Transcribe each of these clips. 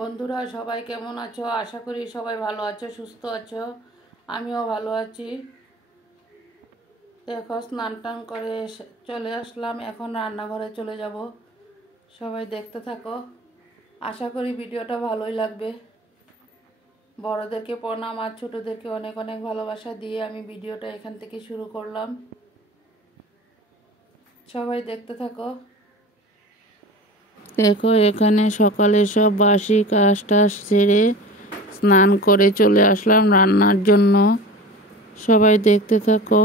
বন্ধুরা সবাই কেমন আছো? আশা করি সবাই ভালো আছো, সুস্থ আছো। আমিও ভালো আছি। দেখো স্নান টান করে চলে আসলাম, এখন রান্নাঘরে চলে যাব। সবাই দেখতে থাকো, আশা করি ভিডিওটা ভালোই লাগবে। বড়দেরকে প্রণাম আর ছোটদেরকে অনেক অনেক ভালোবাসা দিয়ে আমি ভিডিওটা এখান থেকে শুরু করলাম। সবাই দেখতে থাকো। দেখো এখানে সকালে সব বাসি কাজ টাজ সেরে স্নান করে চলে আসলাম রান্নার জন্য। সবাই দেখতে থাকো,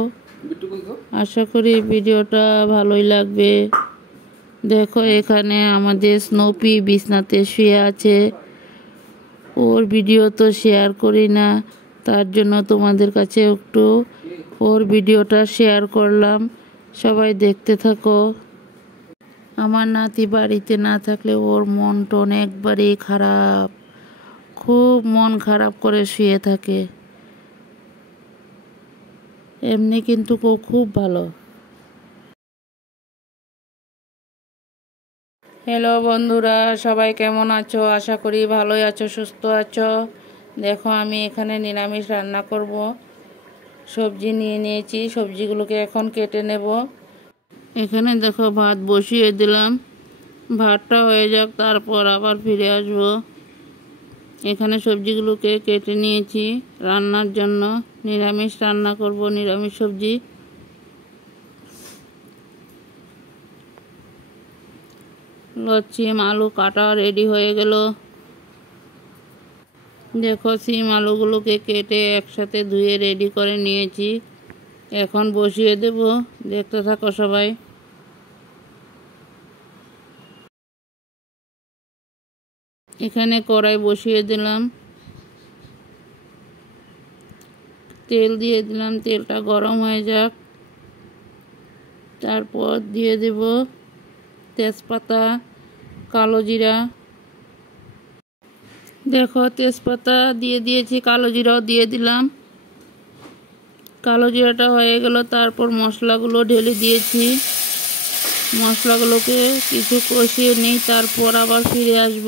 আশা করি ভিডিওটা ভালোই লাগবে। দেখো এখানে আমাদের স্নোপি বিছনাতে শুয়ে আছে। ওর ভিডিও তো শেয়ার করি না, তার জন্য তোমাদের কাছে একটু ওর ভিডিওটা শেয়ার করলাম। সবাই দেখতে থাকো। আমার নাতি বাড়িতে না থাকলে ওর মন টন একবারেই খারাপ, খুব মন খারাপ করে শুয়ে থাকে। এমনি কিন্তু ও খুব ভালো। হ্যালো বন্ধুরা, সবাই কেমন আছো? আশা করি ভালোই আছো, সুস্থ আছো। দেখো আমি এখানে নিরামিষ রান্না করব। সবজি নিয়ে নিয়েছি, সবজিগুলোকে এখন কেটে নেব। এখানে দেখো ভাত বসিয়ে দিলাম, ভাতটা হয়ে যাক তারপর আবার ফিরে আসবো। এখানে সবজিগুলোকে কেটে নিয়েছি রান্নার জন্য। নিরামিষ রান্না করব, নিরামিষ সবজি। সিম আলু কাটা রেডি হয়ে গেল। দেখো সিম আলুগুলোকে কেটে একসাথে ধুয়ে রেডি করে নিয়েছি, এখন বসিয়ে দেব। দেখতে থাকো সবাই। এখানে কড়াই বসিয়ে দিলাম, তেল দিয়ে দিলাম, তেলটা গরম হয়ে যাক। তারপর দিয়ে দেব তেজপাতা, কালো জিরা। দেখো তেজপাতা দিয়ে দিয়েছি, কালো জিরাও দিয়ে দিলাম। কালো জিরাটা হয়ে গেল, তারপর মশলাগুলো ঢেলে দিয়েছি। মশলাগুলোকে কিছু কষিয়ে নিই, তারপর আবার ফিরে আসব।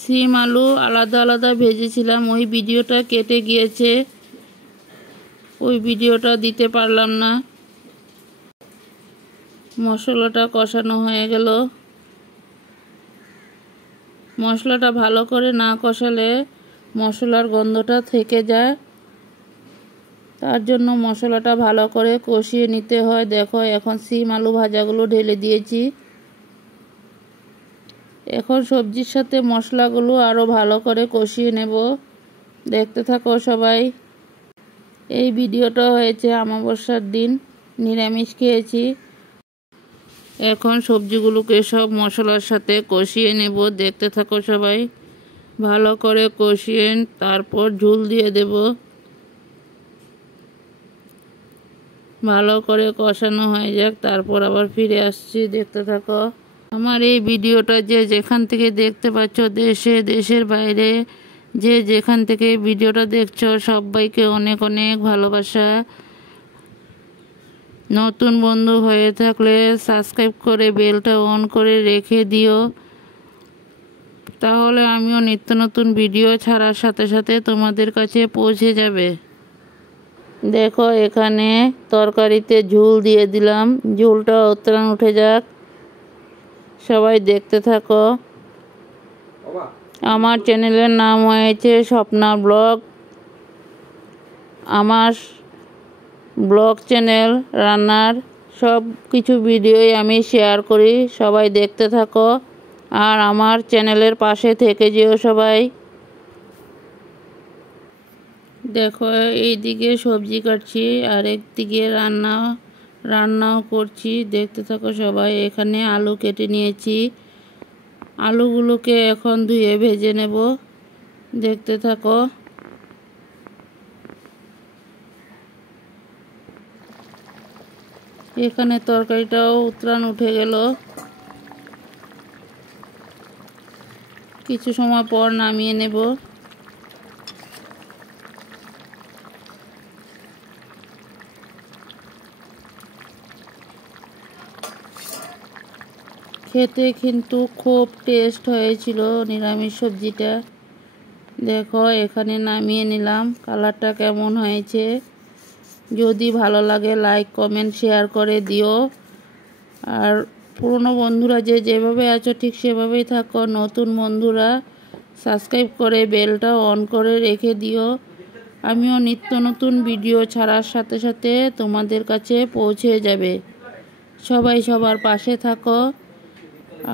সিম আলু আলাদা আলাদা ভেজেছিলাম, ওই ভিডিওটা কেটে গিয়েছে, ওই ভিডিওটা দিতে পারলাম না। মশলাটা কষানো হয়ে গেল। মশলাটা ভালো করে না কষালে মশলার গন্ধটা থেকে যায়, তার জন্য মশলাটা ভালো করে কষিয়ে নিতে হয়। দেখো এখন সিম আলু ভাজাগুলো ঢেলে দিয়েছি। এখন সবজির সাথে মশলাগুলো আরও ভালো করে কষিয়ে নেব। দেখতে থাকো সবাই। এই ভিডিওটা হয়েছে অমাবস্যার দিন, নিরামিষ খেয়েছি। এখন সবজিগুলোকে সব মশলার সাথে কষিয়ে নেব। দেখতে থাকো সবাই। ভালো করে কষিয়ে তারপর ঝোল দিয়ে দেব। ভালো করে কষানো হয়ে যাক, তারপর আবার ফিরে আসছি। দেখতে থাকো। আমার এই ভিডিওটা যে যেখান থেকে দেখতে পাচ্ছ, দেশে দেশের বাইরে যে যেখান থেকে ভিডিওটা দেখছো, সবাইকে অনেক অনেক ভালোবাসা। নতুন বন্ধু হয়ে থাকলে সাবস্ক্রাইব করে বেলটা অন করে রেখে দিও, তাহলে আমিও নিত্য নতুন ভিডিও ছাড়ার সাথে সাথে তোমাদের কাছে পৌঁছে যাবে। দেখো এখানে তরকারিতে ঝোল দিয়ে দিলাম, ঝোলটা উতরান উঠে যাক। সবাই দেখতে থাকো। আমার চ্যানেলের নাম হয়েছে স্বপ্না ব্লগ। আমার ব্লগ চ্যানেল, রান্নার সব কিছু ভিডিওই আমি শেয়ার করি। সবাই দেখতে থাকো আর আমার চ্যানেলের পাশে থেকে যেও সবাই। দেখো এইদিকে সবজি কাটছি আর একদিকে রান্নাও করছি। দেখতে থাকো সবাই। এখানে আলু কেটে নিয়েছি, আলুগুলোকে এখন ধুয়ে ভেজে নেব। দেখতে থাকো। এখানে তরকারিটাও উতরান উঠে গেল, কিছু সময় পর নামিয়ে নেব। খেতে কিন্তু খুব টেস্ট হয়েছিল নিরামিষ সবজিটা। দেখো এখানে নামিয়ে নিলাম। কালারটা কেমন হয়েছে, যদি ভালো লাগে লাইক কমেন্ট শেয়ার করে দিও। আর পুরনো বন্ধুরা যেভাবে আছো ঠিক সেভাবেই থাকো। নতুন বন্ধুরা সাবস্ক্রাইব করে বেলটা অন করে রেখে দিও। আমিও নিত্য নতুন ভিডিও ছাড়ার সাথে সাথে তোমাদের কাছে পৌঁছে যাবে। সবাই সবার পাশে থাকো।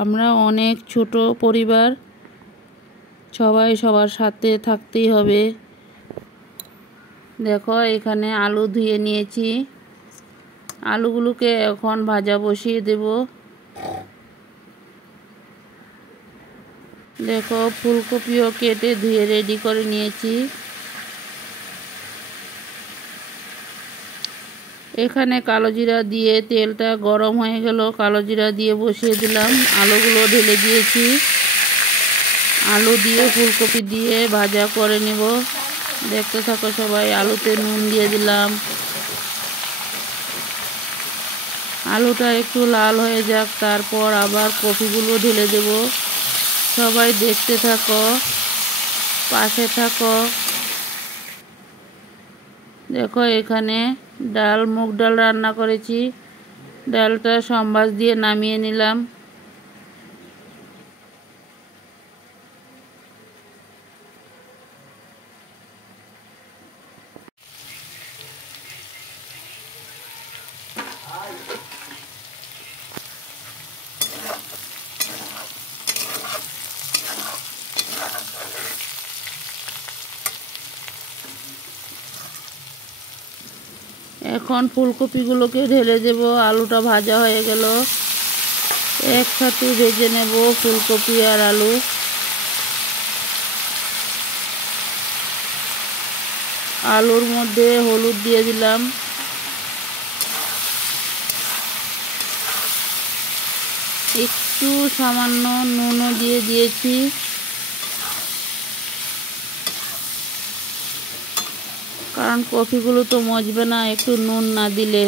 আমরা অনেক ছোট পরিবার, সবাই সবার সাথে থাকতেই হবে। দেখো এখানে আলু ধুয়ে নিয়েছি। আলুগুলোকে এখন ভাজা বসিয়ে দেব। দেখো ফুলকপিও কেটে ধুয়ে রেডি করে নিয়েছি। এখানে কালো জিরা দিয়ে তেলটা গরম হয়ে গেল, কালো জিরা দিয়ে বসিয়ে দিলাম। আলুগুলো ঢেলে দিয়েছি। আলু দিয়ে ফুলকপি দিয়ে ভাজা করে নেব। দেখতে থাকো সবাই। আলুতে নুন দিয়ে দিলাম। আলুটা একটু লাল হয়ে যাক, তারপর আবার কপিগুলো ঢেলে দেব। সবাই দেখতে থাকো, পাশে থাকো। দেখো এখানে ডাল, মুগ ডাল রান্না করেছি। ডালটা সম্বাস দিয়ে নামিয়ে নিলাম। এখন ফুলকপিগুলোকে ঢেলে দেব। আলুটা ভাজা হয়ে গেল, একসাথে ভেজে নেব ফুলকপি আর আলু। আলুর মধ্যে হলুদ দিয়ে দিলাম, একটু সামান্য নুনও দিয়ে দিয়েছি। কারণ কপিগুলো তো মজবে না একটু নুন না দিলে।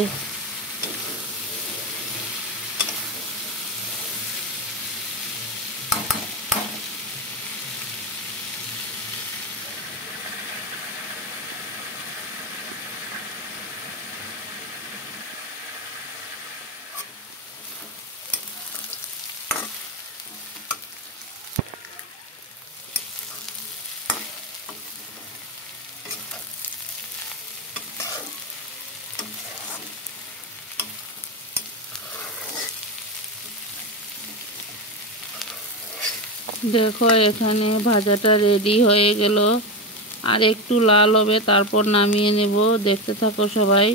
দেখো এখানে ভাজাটা রেডি হয়ে গেল। আর একটু লাল হবে, তারপর নামিয়ে নেব। দেখতে থাকো সবাই।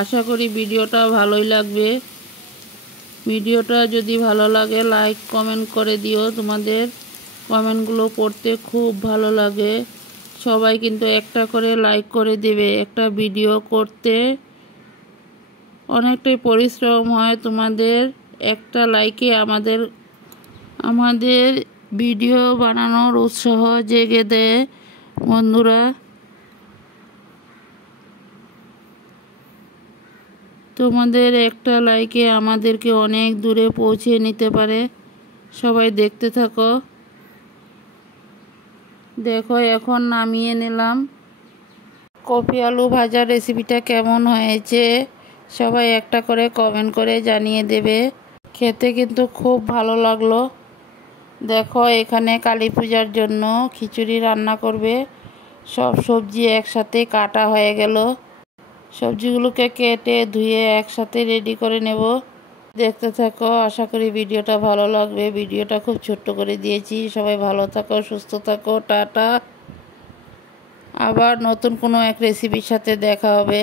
আশা করি ভিডিওটা ভালোই লাগবে। ভিডিওটা যদি ভালো লাগে লাইক কমেন্ট করে দিও। তোমাদের কমেন্টগুলো পড়তে খুব ভালো লাগে। সবাই কিন্তু একটা করে লাইক করে দেবে। একটা ভিডিও করতে অনেকটাই পরিশ্রম হয়। তোমাদের একটা লাইকে আমাদের ভিডিও বানানোর উৎসাহ জেগে দেয়। বন্ধুরা, তোমাদের একটা লাইকে আমাদেরকে অনেক দূরে পৌঁছে নিতে পারে। সবাই দেখতে থাকো। দেখো এখন নামিয়ে নিলাম। কপি আলু ভাজার রেসিপিটা কেমন হয়েছে সবাই একটা করে কমেন্ট করে জানিয়ে দেবে। খেতে কিন্তু খুব ভালো লাগলো। দেখো এখানে কালী পূজার জন্য খিচুড়ি রান্না করবে। সব সবজি একসাথে কাটা হয়ে গেল। সবজিগুলোকে কেটে ধুয়ে একসাথে রেডি করে নেব। দেখতে থাকো। আশা করি ভিডিওটা ভালো লাগবে। ভিডিওটা খুব ছোট্ট করে দিয়েছি। সবাই ভালো থাকো, সুস্থ থাকো। টাটা। আবার নতুন কোনো এক রেসিপির সাথে দেখা হবে।